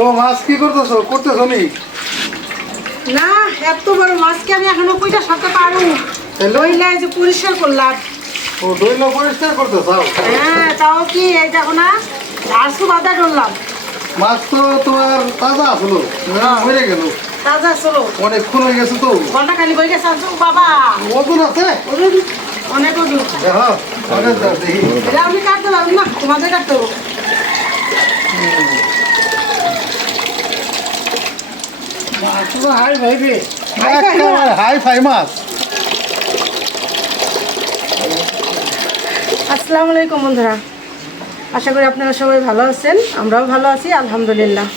তো মাছ কি করতেছো? করতেছো নি? না এত বড় মাছকে আমি এখনও কইটা সাথে পারু? লইলে যে পরিষ্কার করলাম। ও দৈল পরিষ্কার করতেছাও হ্যাঁ তাও কি? এই দেখো না আরশো বাধা করলাম। মাছ তো তোমার তাজা আসলো হয়ে গেল। তাজা চলো অনেকক্ষণ হয়ে গেছে তো। ঘণ্টা খালি বই গেছে বাবা। ওজন আছে? ওজন অনেক ওজন দেখো অনেক দেখি। এটা আমি কাটতে পারব না? তোমাদের কাটতে হবে হাই ফাই মাছ আসসালামু আলাইকুম বন্ধুরা আশা করি আপনারা সবাই ভালো আছেন আমরাও ভালো আছি আলহামদুলিল্লাহ।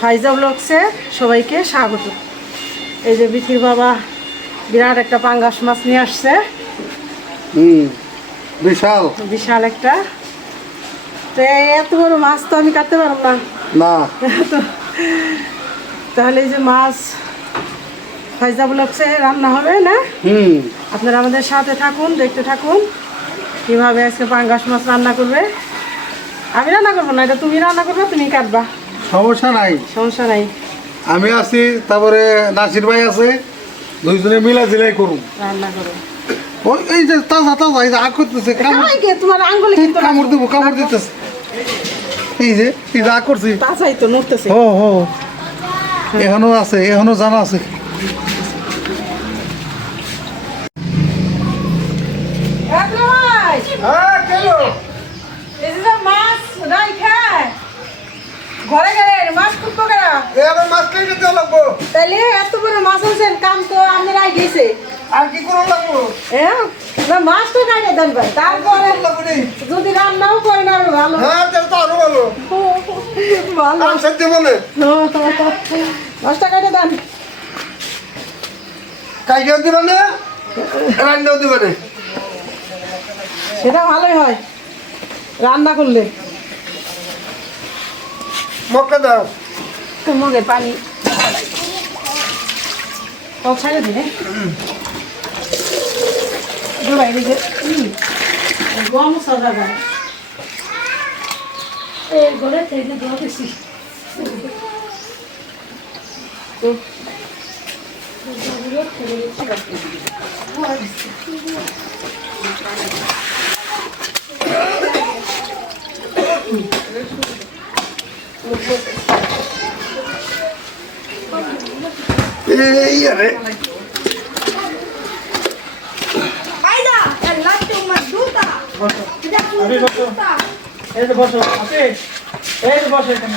ফাইজা ব্লগসে সবাইকে স্বাগত। এই যে বিথির বাবা বিরাট একটা পাঙ্গাস মাছ নিয়ে আসছে। হুম বিশাল। বিশাল একটা। তো এই এত বড় মাছ তো আমি কাটতে পারব না। না। তাহলে এই যে মাছ ফাইজা ব্লগসে রান্না হবে না? হুম। আপনারা আমাদের সাথে থাকুন দেখতে থাকুন কীভাবে আজকে পাঙ্গাস মাছ রান্না করবে। আমি রান্না করব না এটা তুমি রান্না করবে তুমি কাটবা। সমস্যা নাই। সমস্যা নাই। আমি আছি তারপরে নাসির ভাই আছে দুইজনে মিলা জিলাই করুন। রান্না করো। ওই এই যে তাজা তাজা এই যে আগ করতেছে কামড় কামাই কে তোমার আঙ্গুলে কিন্তু কামড় দেবো কামড় দিতেছে। এই যে এই যে আগ করছি। তাছাই তো নড়তেছে। ও হো এখনও আছে এখনও জানা আছে। মাছ রাই খায়। ঘরে গেলেন মাছ খুব কেনা এবার মাছ কেটে দেওয়া লাগবো। তাইলে এত বড় মাছ আনছেন কাম তো আপনার আই গেছে আর কি করে লাগবো? হ্যাঁ না মাছ তো কাটে দেন ভাই। তারপরে লাগবো যদি রান্নাও করেন আরও ভালো। হ্যাঁ তাহলে তো আরও ভালো। ভালো। বলে। মাছটা কাটে দেন। কাইকেও দিবে না রান্নাও দিবে না সেটা ভালোই হয়। রান্না করলে। মক্কা দাও। মগে পানি। ছাড়ে দিলে বাইরে গম সাদা গায় ঘরে থেকে বেশি তো এই আরে বসো। এই বসো এই বসো এখানে।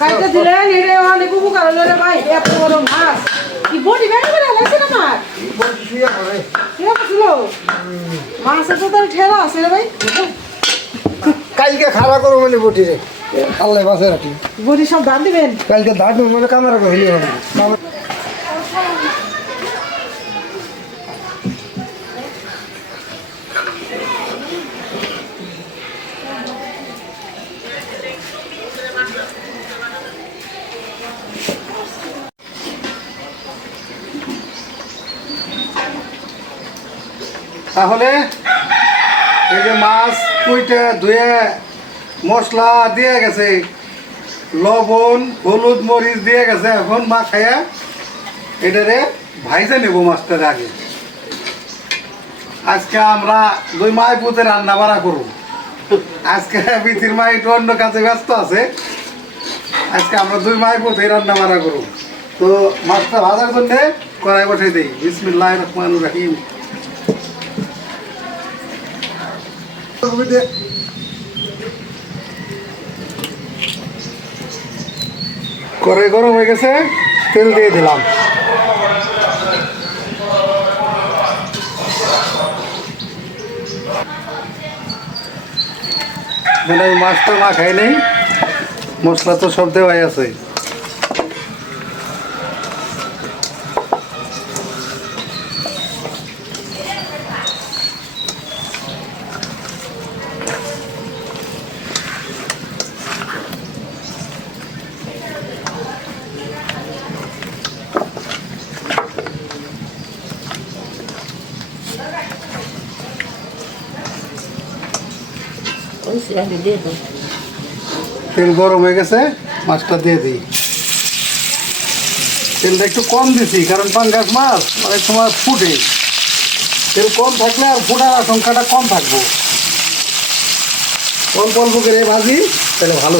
কাটতে দিলেন এটা অনেক উপকার হলো রে ভাই এত বড় মাছ। কি বডি ভেঙে বেড়ে লাগছে ছিল মাছের তো তার ঠেলা আছে রে ভাই। কালকে খাড়া করো মানে বটি রে। আল্লাহ বাসে রাখি। বডি সব দান দিবেন? কালকে দাঁড় মানে ক্যামেরা করে তাহলে এই যে মাছ কুইটা ধুয়ে মশলা দিয়ে গেছে, লবণ, হলুদ মরিচ দিয়ে গেছে, এখন মা খাইয়া এটারে ভাইজে নেব মাছটার আগে। আজকে আমরা দুই মাই পুঁতে রান্না বাড়া করব। আজকে বিথির মা একটু অন্য কাজে ব্যস্ত আছে। আজকে আমরা দুই মাই পুঁতে রান্না বাড়া করব। তো মাছটা ভাজার জন্য কড়াই বসাই দিই। বিসমিল্লাহ রহমান রাহিম। কড়াই গরম হয়ে গেছে, তেল দিয়ে দিলাম। মানে মাছটা মা খাই নেই, মশলা তো সব দেওয়াই আছে। তেল গরম হয়ে গেছে, মাছটা দিয়ে দিই। তেলটা একটু কম দিছি, কারণ পাঙ্গাস মাছ অনেক সময় ফুটে। তেল কম থাকলে আর ফোটার আশঙ্কাটা কম থাকব। অল্প অল্প করে ভাজি, তাহলে ভালো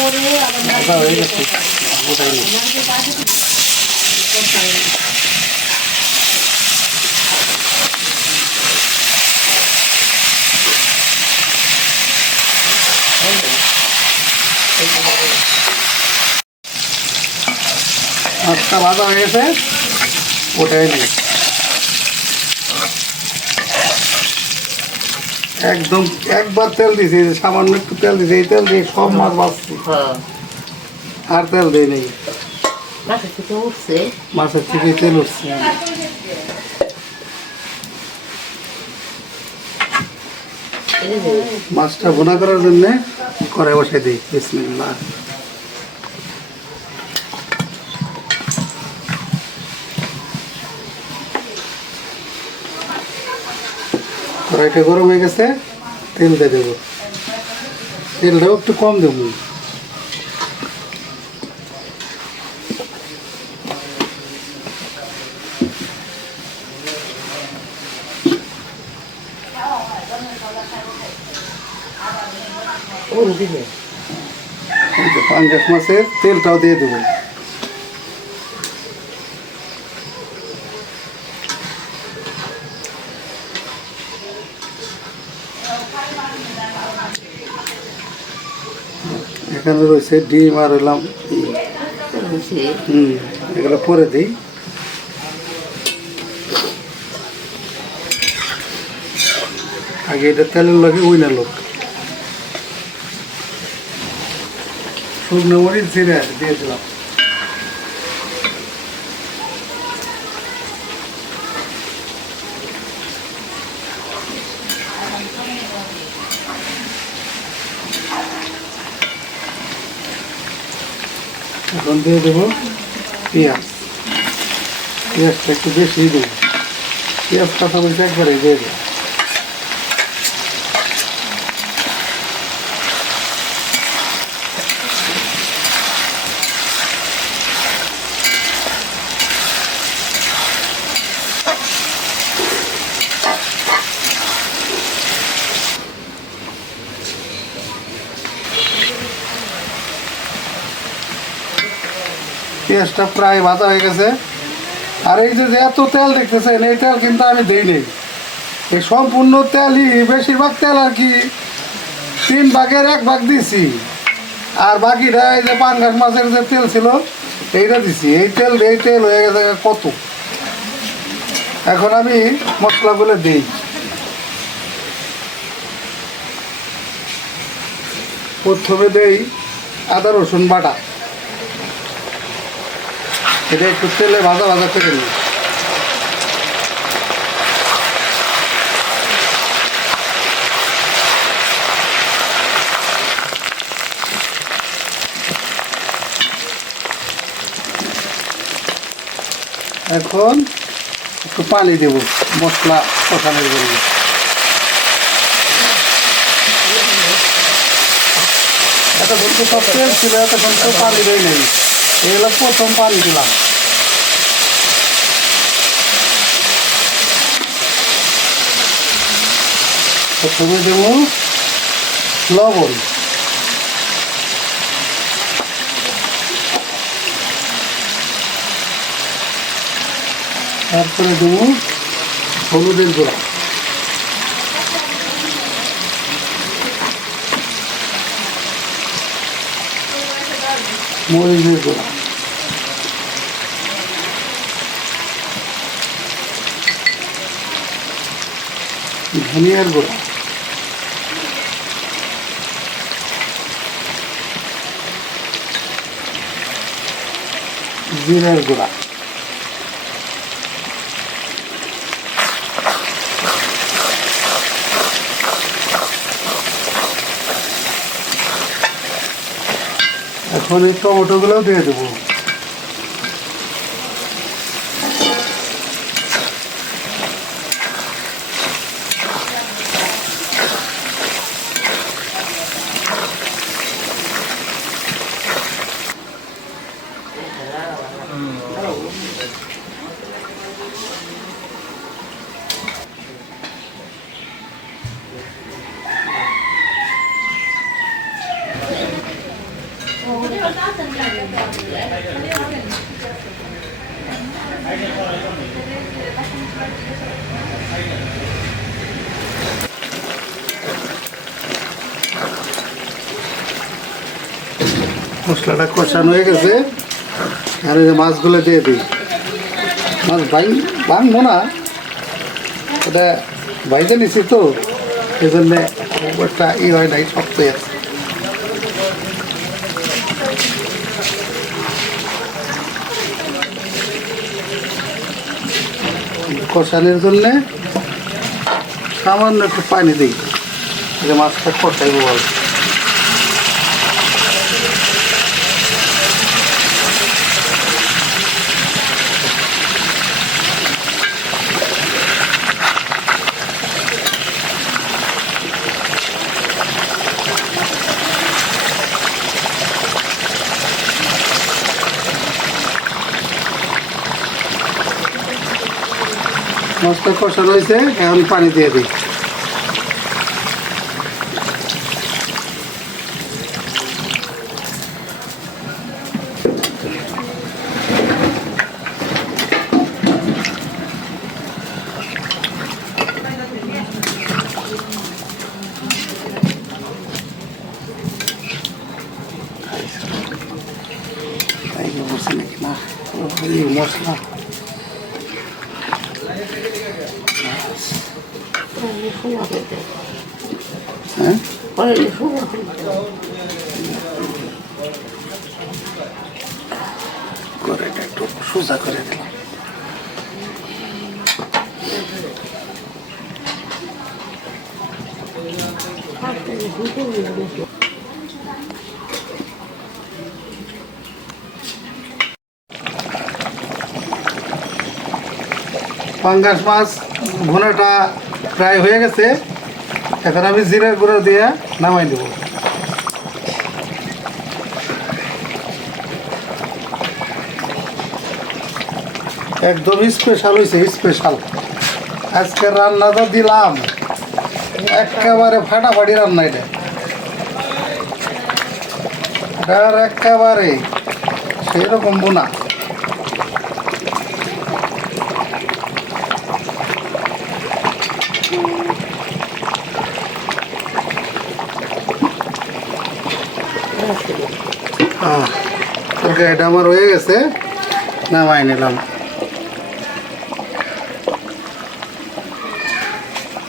হইবে ভাজা হয়ে গেছে ওটাই নিই। মাছটা ভাজা হয়ে গেছে ওটাই নিই একদম একবার তেল দিছি সামান্য একটু তেল দিছি এই তেল দিয়ে সব মাছ বাঁচছি আর তেল দিই নেই। মাছের থেকে তেল উঠছে। মাছটা ভোনা করার জন্যে করে বসে দিই। বিসমিল্লাহ। কড়াইটা গরম হয়ে গেছে? তেল দিয়ে দেবো। তেলটাও একটু কম দেবো। এই যে পাঙ্গাস মাছের তেলটাও দিয়ে দেবো। এখানে রয়েছে ডিম আর এলাম হুম এগুলো পরে দিই। আগে এটা তেলের লাগে ওই না লোক। শুকনো মরিচ জিরে দিয়ে দিলাম। দিয়ে দেবো। পেঁয়াজ। পেঁয়াজটা একটু বেশি দেবো। পেঁয়াজ কথা মরিচ একবারে দিয়ে দেবো। পেঁয়াজটা প্রায় ভাজা হয়ে গেছে। আর এই যে এত তেল দেখতেছেন, এই তেল কিন্তু আমি দিই নেই। এই সম্পূর্ণ তেলই বেশিরভাগ তেল আর কি তিন ভাগের এক ভাগ দিছি। আর বাকিটা এই যে পাঙ্গাস মাছের যে তেল ছিল, এইটা দিছি। এই তেল এই তেল হয়ে গেছে কত? এখন আমি মশলাগুলো দিই। প্রথমে দেই আদা রসুন বাটা। এটা একটু তেলে ভাজা ভাজা করে নিই এখন একটু পানি দেব, মশলা কষানোর জন্য। এতক্ষণ তো সব ছিল, এতক্ষণ তো পানি দেয় নেই। এগুলো প্রথম পানি দিলাম। প্রথমে দেব লবণ। তারপরে দেবো হলুদের গুঁড়া। মরিচের গুঁড়া ধনিয়ার গুঁড়া জিরার গুঁড়া এখন এই দিয়ে দেবো। মশলাটা কষানো হয়ে গেছে। আর এই মাছগুলো দিয়ে দিই। মাছ ভাই ভাঙবো না। এটা ভাইজে নিছি তো এই জন্যে একটা ই হয় নাই, শক্ত আছে। কষানোর জন্যে সামান্য একটু পানি দিই। যে মাছটা কষাইব বল। মাছটা কষানো হয়েছে এখন পানি দিয়ে দিই তাই বলছি নাকি না এই মশলা হ্যাঁ করে একটু সোজা করে দিলাম পাঙ্গাস মাছ ঘোনাটা প্রায় হয়ে গেছে। এখন আমি জিরার গুঁড়ো দিয়ে নামাই দেবো একদম স্পেশাল হয়েছে স্পেশাল আজকে রান্নাটা দিলাম। একেবারে ফাটাফাটি রান্না এটা। একেবারে সেরকম বোনা। তরকারিটা আমার হয়ে গেছে। নামাই নিলাম।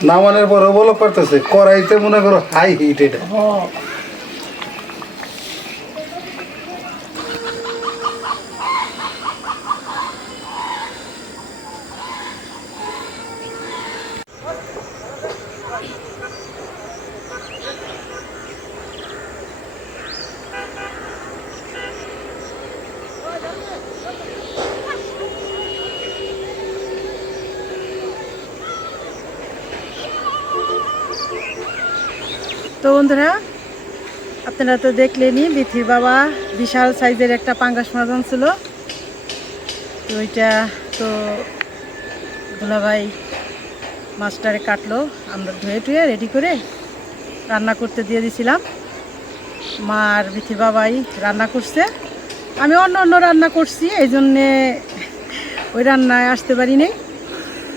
নামানোর পরে বলো করতেছে কড়াইতে মনে করো হাই হিট এটা। হ্যাঁ তো বন্ধুরা, আপনারা তো দেখলেনই, বিথির বাবা বিশাল সাইজের একটা পাঙ্গাস মাছ ছিল তো ওইটা তো দুলাভাই মাছটারে কাটলো, আমরা ধুয়ে টুয়ে রেডি করে রান্না করতে দিয়ে দিছিলাম। মা আর বিথির বাবাই রান্না করছে। আমি অন্য অন্য রান্না করছি এই জন্যে ওই রান্নায় আসতে পারিনি।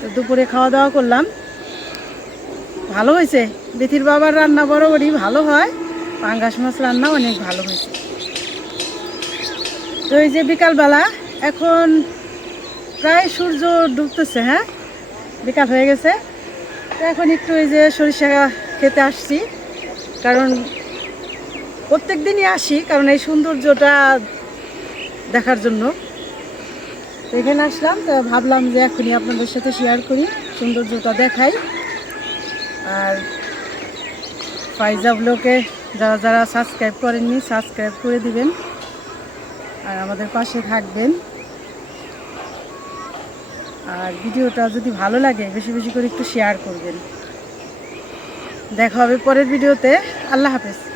তো দুপুরে খাওয়া দাওয়া করলাম। ভালো হয়েছে। বেতির বাবার রান্না বরাবরই ভালো হয়। পাঙ্গাস মাছ রান্না অনেক ভালো হয়েছে। তো এই যে বিকালবেলা, এখন প্রায় সূর্য ডুবতেছে হ্যাঁ? বিকাল হয়ে গেছে। তো এখন একটু এই যে সরিষা খেতে আসছি। কারণ প্রত্যেক দিনই আসি, কারণ এই সৌন্দর্যটা দেখার জন্য। এখানে আসলাম, তো ভাবলাম যে এখনই আপনাদের সাথে শেয়ার করি, সৌন্দর্যটা দেখাই। আর ফাইজা ব্লকে যারা যারা সাবস্ক্রাইব করেননি, সাবস্ক্রাইব করে দিবেন। আর আমাদের পাশে থাকবেন। আর ভিডিওটা যদি ভালো লাগে, বেশি বেশি করে একটু শেয়ার করবেন। দেখা হবে পরের ভিডিওতে। আল্লাহ হাফেজ।